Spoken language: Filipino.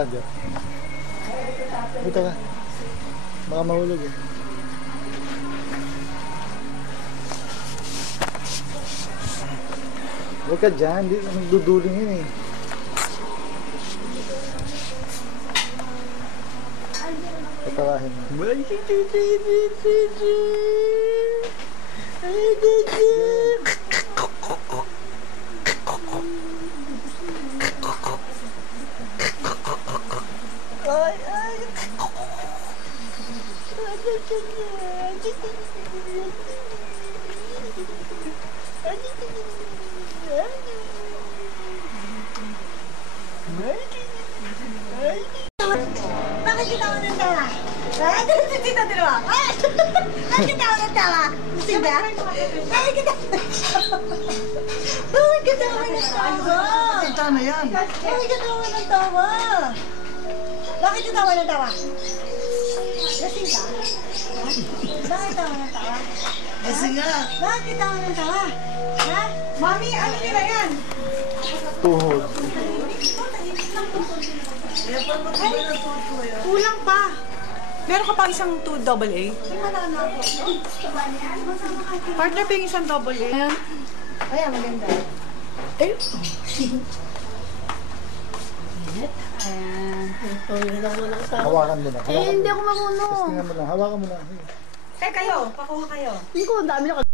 radyo. Dito ka. Baka mahulog eh. Huwag ka dyan, di nagduduling yun eh. Patawahin mo. Bakit ginawa ng tawa? Bakit ginawa ng tawa? Sige? Bakit ginawa ng tawa? Ito na yan. Bakit ginawa ng tawa? Bakit ginawa ng tawa? Lasing ka? Bakit tawa ng tawa? Lasing nga. Bakit ginawa ng tawa? Ha? Mami, ano nila yan? Tuhod. Kulang pa. Meron ka pa isang 2 AA? Partner pa yung isang AA. Ayan, maganda. Eh, Hawakan mo lang. Eh, hindi ako marunong. Testingan mo lang. Hawakan mo lang. Eh, kayo, pakuha kayo. Hindi ko, ang dami na